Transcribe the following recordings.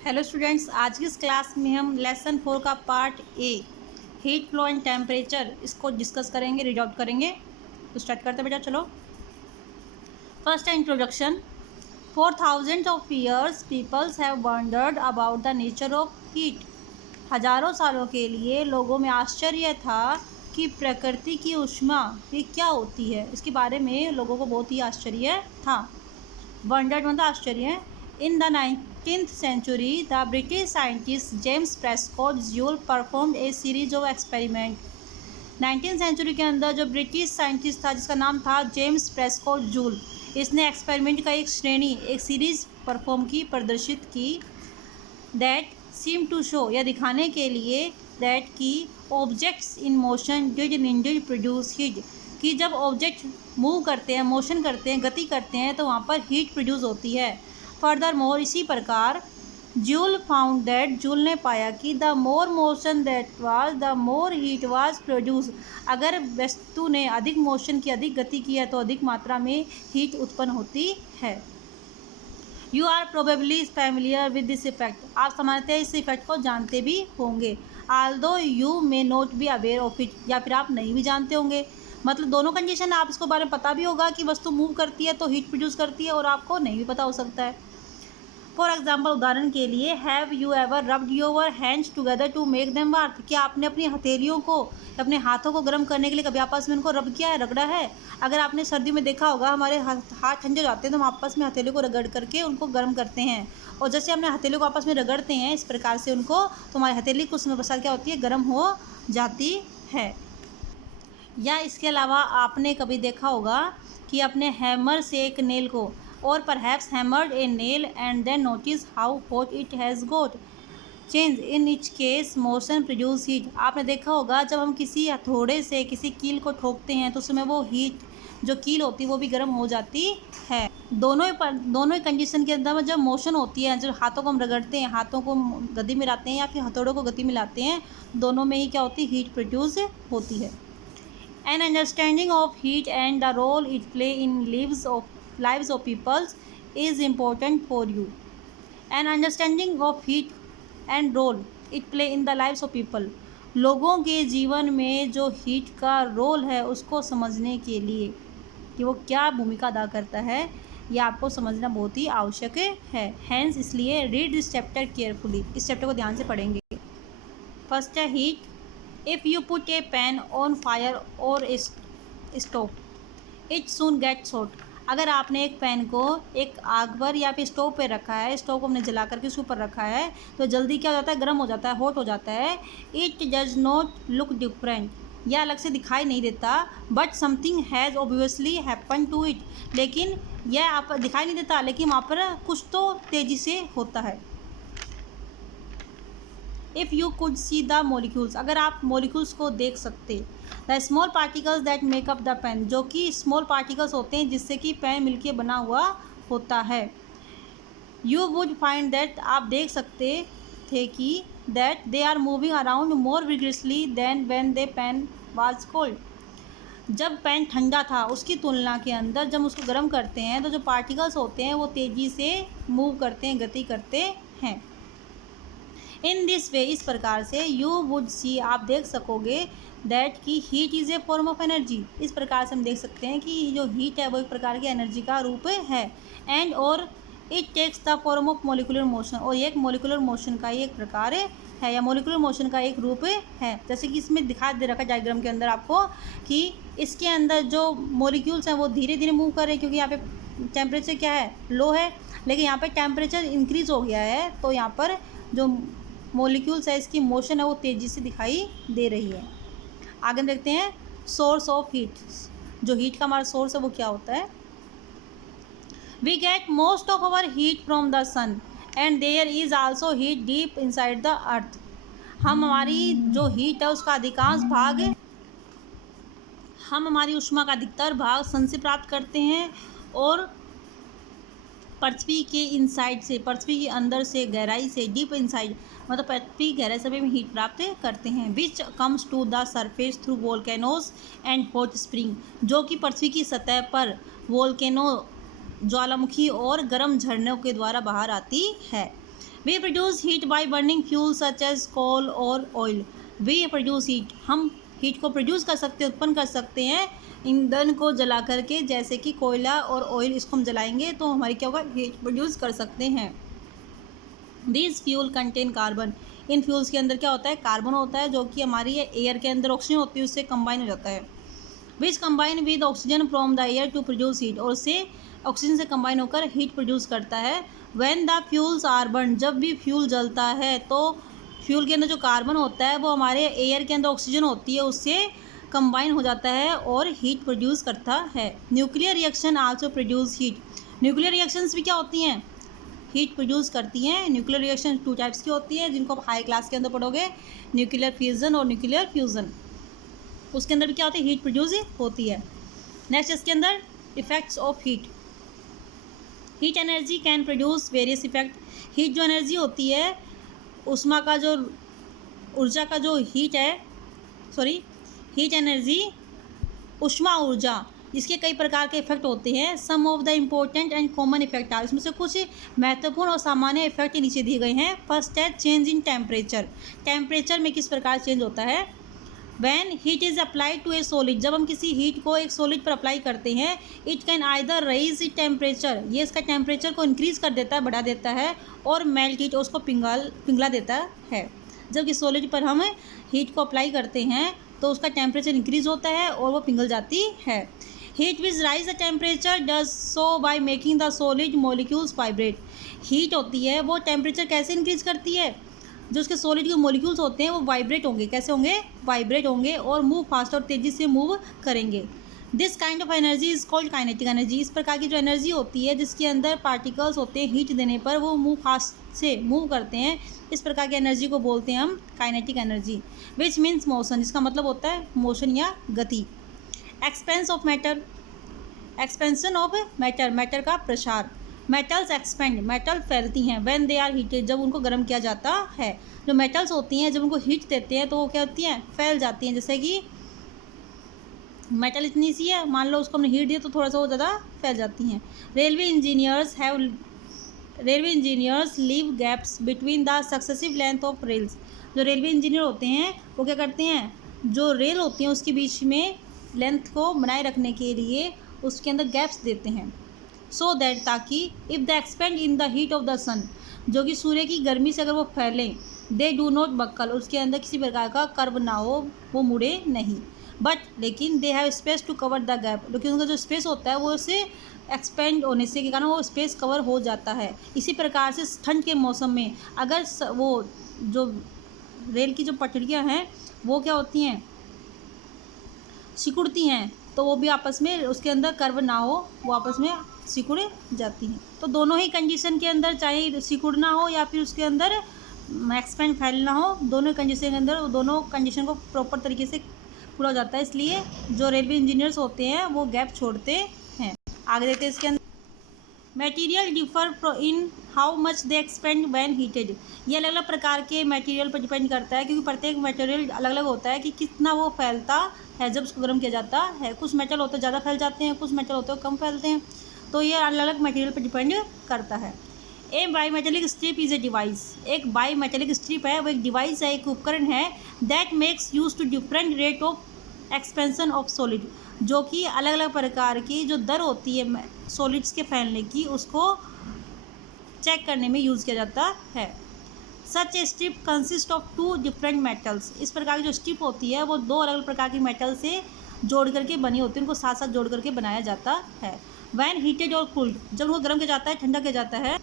Hello students, आज की इस क्लास में हम लेसन 4 का part A heat flow and temperature इसको डिस्कस करेंगे, रीड आउट करेंगे। तो स्टार्ट करते हैं बेटा, चलो। फर्स्ट है introduction. For thousands of years peoples have wondered about the nature of heat. हजारों सालों के लिए लोगों में आश्चर्य था कि प्रकृति की ऊष्मा ये क्या होती है। इसके बारे में लोगों को बहुत ही आश्चर्य था। वंडर्ड मतलब आश्चर्य। In the 19th century, the British scientist James Prescott Joule performed a series of experiments. 19th century के अंदर जो ब्रिटिश साइंटिस्ट था जिसका नाम था जेम्स प्रेस्कॉट जूल, इसने एक्सपेरिमेंट का एक सीरीज परफॉर्म की, प्रदर्शित की। दैट सीम टू शो, यह दिखाने के लिए दैट की objects in motion did Indeed produce heat, कि जब ऑब्जेक्ट मूव करते हैं, मोशन करते हैं, गति करते हैं तो वहाँ पर हीट प्रोड्यूस होती है। फर्दर मोर, इसी प्रकार जूल फाउंड दैट, जूल ने पाया कि the more motion that was the more heat was produce, अगर वस्तु ने अधिक मोशन की, अधिक गति की है तो अधिक मात्रा में हीट उत्पन्न होती है। You are probably familiar with this effect, आप सामान्यतः इस इफेक्ट को जानते भी होंगे। Although you may not be aware of it, या फिर आप नहीं भी जानते होंगे। मतलब दोनों कंडीशन, आप इसको बारे में पता भी होगा कि वस्तु मूव करती है तो हीट प्रोड्यूस करती है, और आपको नहीं भी पता हो सकता है। फॉर एग्जाम्पल, उदाहरण के लिए, have you ever rubbed your hands together to make them warm, क्या आपने अपनी हथेलियों को, अपने हाथों को गर्म करने के लिए कभी आपस में उनको रब किया है, रगड़ा है। अगर आपने सर्दी में देखा होगा, हमारे हाथ ठंडे हो जाते हैं तो हम आपस में हथेली को रगड़ करके उनको गर्म करते हैं, और जैसे हमने हथेली को आपस में रगड़ते हैं इस प्रकार से उनको, तो हमारी हथेली कुछ समय पश्चात क्या होती है, गर्म हो जाती है। या इसके अलावा आपने कभी देखा होगा कि अपने हैमर से एक नेल को, और perhaps hammered a nail and then notice how hot it has got, change in each case motion produce heat. आपने देखा होगा जब हम किसी हथौड़े से किसी कील को ठोकते हैं तो उसमें वो हीट, जो कील होती है वो भी गर्म हो जाती है। दोनों ही कंडीशन के अंदर जब मोशन होती है, जब हाथों को हम रगड़ते हैं, हाथों को गति में लाते हैं या फिर हथौड़ों को गति में लाते हैं, दोनों में ही क्या होती है, हीट प्रोड्यूस होती है। An understanding of heat and the role it play in lives of people is important for you. An understanding of heat and role it play in the lives of people. लोगों के जीवन में जो heat का role है उसको समझने के लिए, कि वो क्या भूमिका अदा करता है, यह आपको समझना बहुत ही आवश्यक है। हैंस इसलिए रीड दिस चैप्टर केयरफुली, इस चैप्टर को ध्यान से पढ़ेंगे। फर्स्ट है heat. If you put a pan on fire or a stove, it soon gets hot. अगर आपने एक पैन को एक आग पर या फिर स्टोव पे रखा है, स्टोव को हमने जला करके उसके ऊपर रखा है, तो जल्दी क्या हो जाता है, गर्म हो जाता है, हॉट हो जाता है। It does not look different, यह अलग से दिखाई नहीं देता। But something has obviously happen to it, लेकिन यह आप दिखाई नहीं देता, लेकिन वहाँ पर कुछ तो तेज़ी से होता है। If you could see the molecules, अगर आप मोलिक्यूल्स को देख सकते, the small particles that make up the pen, जो कि स्मॉल पार्टिकल्स होते हैं जिससे कि पेन मिलके बना हुआ होता है। यू वुड फाइंड दैट, आप देख सकते थे कि that they are moving around more vigorously than when they pen was cold, जब पेन ठंडा था उसकी तुलना के अंदर जब उसको गर्म करते हैं तो जो पार्टिकल्स होते हैं वो तेज़ी से मूव करते हैं, गति करते हैं। इन दिस वे, इस प्रकार से, यू वुड सी, आप देख सकोगे, दैट की heat is a form of energy, इस प्रकार से हम देख सकते हैं कि जो हीट है वो एक प्रकार की एनर्जी का रूप है। एंड और it takes the form of molecular motion, और ये एक मोलिकुलर मोशन का ही एक प्रकार है, या मोलिकुलर मोशन का एक रूप है। जैसे कि इसमें दिखा दे रखा है डायग्राम के अंदर आपको, कि इसके अंदर जो मोलिक्यूल्स हैं वो धीरे धीरे मूव कर रहे हैं, क्योंकि यहाँ पे टेम्परेचर क्या है, लो है, लेकिन यहाँ पे टेम्परेचर इंक्रीज़ हो गया है, तो यहाँ पर जो मोलिक्यूल्स है इसकी मोशन है वो तेज़ी से दिखाई दे रही है। आगे हम देखते हैं सोर्स ऑफ हीट, जो हीट का हमारा सोर्स है वो क्या होता है। We get most of our heat from the sun and there is also heat deep inside the earth, हम हमारी जो हीट है उसका अधिकांश भाग, हम हमारी ऊष्मा का अधिकतर भाग सन से प्राप्त करते हैं, और पृथ्वी के इनसाइड से, पृथ्वी के अंदर से, गहराई से, डीप इनसाइड मतलब पृथ्वी गहराई से भी हीट प्राप्त करते हैं। Which comes to the surface through volcanoes and hot spring, जो कि पृथ्वी की सतह पर वोल्केनो, ज्वालामुखी और गर्म झरनों के द्वारा बाहर आती है। We produce heat by burning fuel such as coal और ऑयल। वी प्रोड्यूस हीट, हम हीट को प्रोड्यूस कर सकते हैं, उत्पन्न कर सकते हैं ईंधन को जला करके, जैसे कि कोयला और ऑयल, इसको हम जलाएंगे तो हमारी क्या होगा, हीट प्रोड्यूस कर सकते हैं। These fuel contain carbon, in fuels के अंदर क्या होता है, कार्बन होता है, जो कि हमारी एयर के अंदर ऑक्सीजन होती है उससे कंबाइन हो जाता है। Which combine with oxygen from the air to produce heat, और उससे ऑक्सीजन से कंबाइन होकर हीट प्रोड्यूस करता है। When the fuels are burn, जब भी फ्यूल जलता है तो फ्यूल के अंदर जो कार्बन होता है वो हमारे एयर के अंदर ऑक्सीजन होती है उससे कंबाइन हो जाता है और हीट प्रोड्यूस करता है। Nuclear reaction also produce heat, nuclear reactions भी क्या होती हैं, हीट प्रोड्यूस करती हैं। न्यूक्लियर रिएक्शन 2 टाइप्स की होती हैं जिनको आप हाई क्लास के अंदर पढ़ोगे, न्यूक्लियर फिजन और न्यूक्लियर फ्यूज़न। उसके अंदर भी क्या होती है, हीट प्रोड्यूस होती है। नेक्स्ट इसके अंदर effects of heat. Heat energy can produce various effect, heat जो एनर्जी होती है, उष्मा का जो ऊर्जा का जो हीट है, हीट एनर्जी, उष्मा ऊर्जा, इसके कई प्रकार के इफेक्ट होते हैं। Some of the important and common effect are, इसमें से कुछ महत्वपूर्ण और सामान्य इफेक्ट नीचे दिए गए हैं। फर्स्ट है चेंज इन टेम्परेचर, टेम्परेचर में किस प्रकार चेंज होता है। When heat is applied to a solid, जब हम किसी हीट को एक सॉलिड पर अप्लाई करते हैं, it can either raise it temperature, ये इसका टेम्परेचर को इंक्रीज कर देता है, बढ़ा देता है, और मेल्ट इट, उसको पिघला देता है। जब किसी सॉलिड पर हम हीट को अप्लाई करते हैं तो उसका टेम्परेचर इंक्रीज होता है और वो पिघल जाती है। Heat which rise the temperature does so by making the solid molecules vibrate, heat होती है वो टेम्परेचर कैसे इंक्रीज करती है, जो उसके सॉलिड के मॉलिक्यूल्स होते हैं वो वाइब्रेट होंगे, कैसे होंगे, वाइब्रेट होंगे और मूव फास्ट, और तेज़ी से मूव करेंगे। This kind of energy is called kinetic energy, इस प्रकार की जो एनर्जी होती है जिसके अंदर पार्टिकल्स होते हैं, हीट देने पर वो मूव फास्ट से मूव करते हैं, इस प्रकार की एनर्जी को बोलते हैं हम kinetic energy. Which means motion, जिसका मतलब होता है मोशन या गति। Expense of matter, expansion of matter, matter का प्रसार। मेटल्स एक्सपेंड, मेटल फैलती हैं। व्हेन दे आर हीटेड, जब उनको गर्म किया जाता है। जो मेटल्स होती हैं जब उनको हीट देते हैं तो वो क्या होती हैं, फैल जाती हैं। जैसे कि मेटल इतनी सी है, मान लो उसको हमने हीट दिया तो थोड़ा सा वो ज़्यादा फैल जाती हैं। Railway engineers leave gaps between the successive length of rails, जो रेलवे इंजीनियर होते हैं वो क्या करते हैं, जो रेल होती हैं उसके बीच में लेंथ को बनाए रखने के लिए उसके अंदर गैप्स देते हैं। सो दैट, ताकि if the expand in the heat of the sun, जो कि सूर्य की गर्मी से अगर वो फैलें, दे डू नॉट बक्कल, उसके अंदर किसी प्रकार का कर्व ना हो, वो मुड़े नहीं। बट लेकिन they have space to cover the gap, लेकिन उनका जो स्पेस होता है वो उससे एक्सपेंड होने से के कारण वो स्पेस कवर हो जाता है। इसी प्रकार से ठंड के मौसम में अगर वो जो रेल की जो पटरियाँ हैं वो क्या होती हैं, सिकुड़ती हैं, तो वो भी आपस में उसके अंदर कर्व ना हो, वो आपस में सिकुड़ जाती हैं। तो दोनों ही कंडीशन के अंदर, चाहे सिकुड़ना हो या फिर उसके अंदर एक्सपेंड फैलना हो, दोनों कंडीशन के अंदर दोनों कंडीशन को प्रॉपर तरीके से पूरा हो जाता है। इसलिए जो रेलवे इंजीनियर्स होते हैं वो गैप छोड़ते हैं। आगे देखते हैं इसके अंदर, material differ in how much they expand when heated, ये अलग अलग प्रकार के मटेरियल पर डिपेंड करता है, क्योंकि प्रत्येक मटेरियल अलग अलग होता है कि कितना वो फैलता है जब उसको गर्म किया जाता है। कुछ मेटल होते हैं ज़्यादा फैल जाते हैं, कुछ मेटल होते हैं कम फैलते हैं, तो ये अलग अलग मटेरियल पर डिपेंड करता है। A bimetallic strip is a device, एक बाई मेटेलिक स्ट्रिप है वो एक डिवाइस है, एक उपकरण है। That makes use to different rate of expansion of solid, जो कि अलग अलग प्रकार की जो दर होती है सॉलिड्स के फैलने की, उसको चेक करने में यूज़ किया जाता है। Such a strip consist of 2 different metals, इस प्रकार की जो स्ट्रिप होती है वो 2 अलग अलग प्रकार की मेटल से जोड़ करके बनी होती है, उनको साथ साथ जोड़ करके बनाया जाता है। वैन हीटेड और कूल्ड, जब उनको गर्म किया जाता है, ठंडा किया जाता है,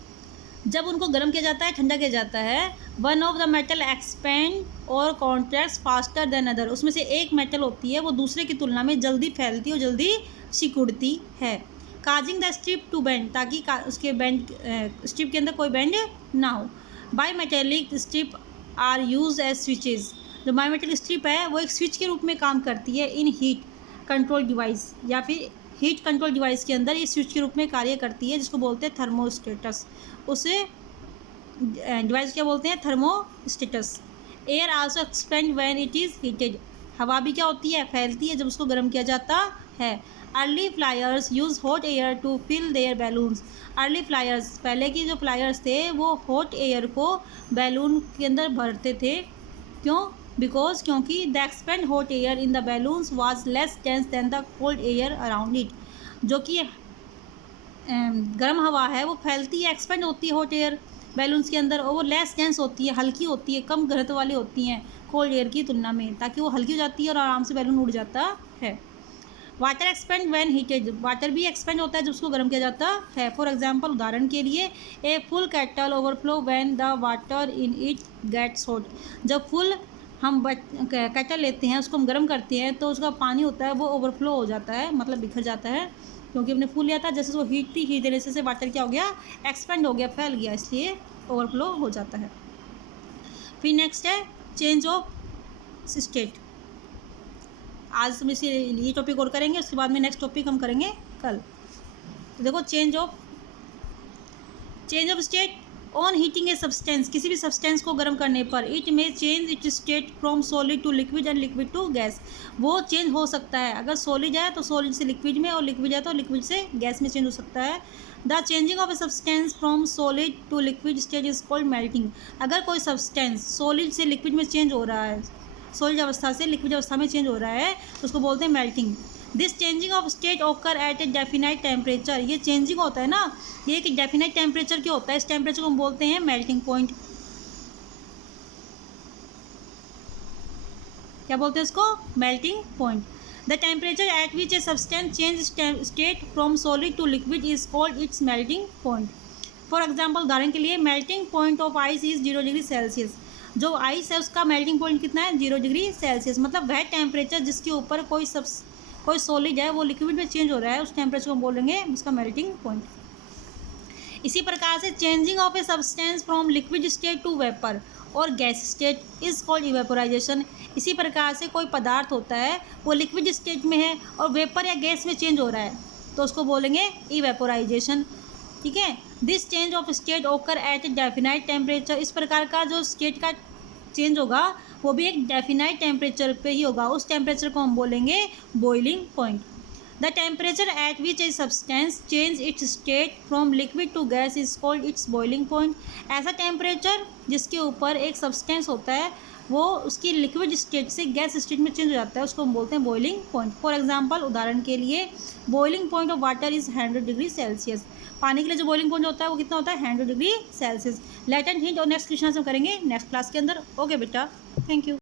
जब उनको गर्म किया जाता है, ठंडा किया जाता है, one of the metal expand और कॉन्ट्रैक्ट्स फास्टर देन अदर, उसमें से एक मेटल होती है वो दूसरे की तुलना में जल्दी फैलती है और जल्दी सिकुड़ती है। Causing the strip to bend, ताकि उसके बेंड स्ट्रिप के अंदर कोई बेंड ना हो। Bimetallic strip are use as switches, जो बाई मेटेलिक स्ट्रिप है वो एक स्विच के रूप में काम करती है इन हीट कंट्रोल डिवाइस, या फिर हीट कंट्रोल डिवाइस के अंदर ये स्विच के रूप में कार्य करती है, जिसको बोलते हैं थर्मोस्टेटस। उसे डिवाइस क्या बोलते हैं, thermostats. Air also expand when it is heated, हवा भी क्या होती है, फैलती है जब उसको गर्म किया जाता है। Early flyers use hot air to fill their balloons. Early flyers, पहले की जो फ्लायर्स थे वो हॉट एयर को बैलून के अंदर भरते थे। क्यों? बिकॉज क्योंकि the expand hot air in the balloons was less dense than the cold air around it. जो कि गर्म हवा है वो फैलती है, एक्सपेंड होती है हॉट एयर बैलून्स के अंदर, और वो लेस डेंस होती है, हल्की होती है, कम घनत्व वाली होती हैं कोल्ड एयर की तुलना में, ताकि वो हल्की हो जाती है और आराम से बैलून उड़ जाता है। Water expand when heated, water भी एक्सपेंड होता है जब उसको गर्म किया जाता है। फॉर एग्जांपल, उदाहरण के लिए, a full kettle overflow when the water in it gets hot. जब फुल हम कैटल लेते हैं, उसको हम गर्म करते हैं, तो उसका पानी होता है वो ओवरफ्लो हो जाता है, मतलब बिखर जाता है, क्योंकि हमने फुल लिया था, जैसे वो हीट थी, हीट देने से वाटर क्या हो गया, एक्सपेंड हो गया, फैल गया, इसलिए ओवरफ्लो हो जाता है। फिर नेक्स्ट है चेंज ऑफ स्टेट। आज हम इसी ये टॉपिक और करेंगे, उसके बाद में नेक्स्ट टॉपिक हम करेंगे कल। तो देखो, change of state on heating a substance, किसी भी सब्सटेंस को गर्म करने पर इट में change it state from solid to liquid and liquid to gas. वो चेंज हो सकता है, अगर सॉलिड है तो सॉलिड से लिक्विड में, और लिक्विड है तो लिक्विड से गैस में चेंज हो सकता है। The changing of a substance from solid to liquid state is called melting. अगर कोई सब्सटेंस सॉलिड से लिक्विड में चेंज हो रहा है, सॉलिड अवस्था से लिक्विड अवस्था में चेंज हो रहा है, तो उसको बोलते हैं melting. This changing of state occur eight A definite temperature. ये चेंजिंग होता है ना, ये एक डेफिनाइट टेम्परेचर क्या होता है, इस टेम्परेचर को हम बोलते हैं मेल्टिंग पॉइंट। क्या बोलते हैं इसको? Melting point. The temperature at which a substance change state from solid to liquid is called its melting point. For example, उदाहरण के लिए, melting point of ice is 0 degree Celsius. जो आइस है उसका मेल्टिंग पॉइंट कितना है? 0 degree Celsius. मतलब वह टेम्परेचर जिसके ऊपर कोई सॉलिड है वो लिक्विड में चेंज हो रहा है, उस टेम्परेचर को बोलेंगे उसका मेल्टिंग पॉइंट। इसी प्रकार से changing of a substance from liquid state to vapour और gas state is called evaporisation. इसी प्रकार से कोई पदार्थ होता है वो लिक्विड स्टेट में है और वेपर या गैस में चेंज हो रहा है, तो उसको बोलेंगे इवेपोराइजेशन। ठीक है। दिस चेंज ऑफ स्टेट ओकर एट ए डेफिनाइट टेम्परेचर। इस प्रकार का जो स्टेट का चेंज होगा वो भी एक डेफिनाइट टेम्परेचर पे ही होगा, उस टेम्परेचर को हम बोलेंगे boiling point. The temperature at which a substance change its state from liquid to gas is called its boiling point. ऐसा टेम्परेचर जिसके ऊपर एक सब्सटेंस होता है वो उसकी लिक्विड स्टेट से गैस स्टेट में चेंज हो जाता है, उसको हम बोलते हैं बॉइलिंग पॉइंट। फॉर एग्जाम्पल, उदाहरण के लिए, boiling point of water is 100 degree Celsius. पानी के लिए जो बॉइलिंग पॉइंट होता है वो कितना होता है? 100 degree Celsius. Let and hint और नेक्स्ट क्वेश्चन हम करेंगे नेक्स्ट क्लास के अंदर। ओके बेटा, थैंक यू।